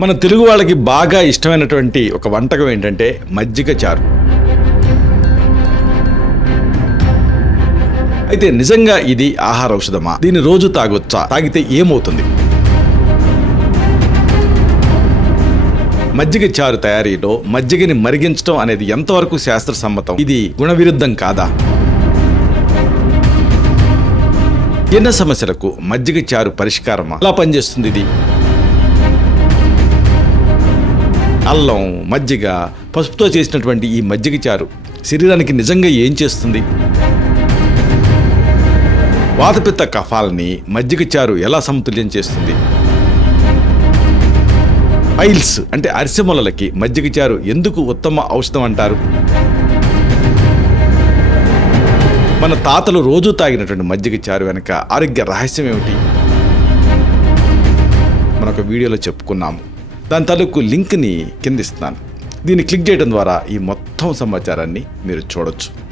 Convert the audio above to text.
మన తెలుగు వాళ్ళకి బాగా ఇష్టమైనటువంటి ఒక వంటకం ఏంటంటే మజ్జిగ చారు. అయితే నిజంగా ఇది ఆహార ఔషధమా? దీన్ని రోజు తాగొచ్చా? తాగితే ఏమవుతుంది? మజ్జిగ చారు తయారీలో మజ్జిగని మరిగించడం అనేది ఎంతవరకు శాస్త్ర సమ్మతం? ఇది గుణవిరుద్ధం కాదా? జీర్ణ సమస్యలకు మజ్జిగ చారు పరిష్కారమా? ఎలా పనిచేస్తుంది ఇది? అల్లం, మజ్జిగ, పసుపుతో చేసినటువంటి ఈ మజ్జిగ చారు శరీరానికి నిజంగా ఏం చేస్తుంది? వాతపిత్త కఫాలని మజ్జిగ చారు ఎలా సమతుల్యం చేస్తుంది? పైల్స్ అంటే అరిసెమొలలకి మజ్జిగ చారు ఎందుకు ఉత్తమ ఔషధం అంటారు? మన తాతలు రోజు తాగినటువంటి మజ్జిగ చారు వెనక ఆరోగ్య రహస్యం ఏమిటి? మనొక వీడియోలో చెప్పుకున్నాము. దాని తాలూకు లింక్ని కింద ఇస్తున్నాను. దీన్ని క్లిక్ చేయడం ద్వారా ఈ మొత్తం సమాచారాన్ని మీరు చూడొచ్చు.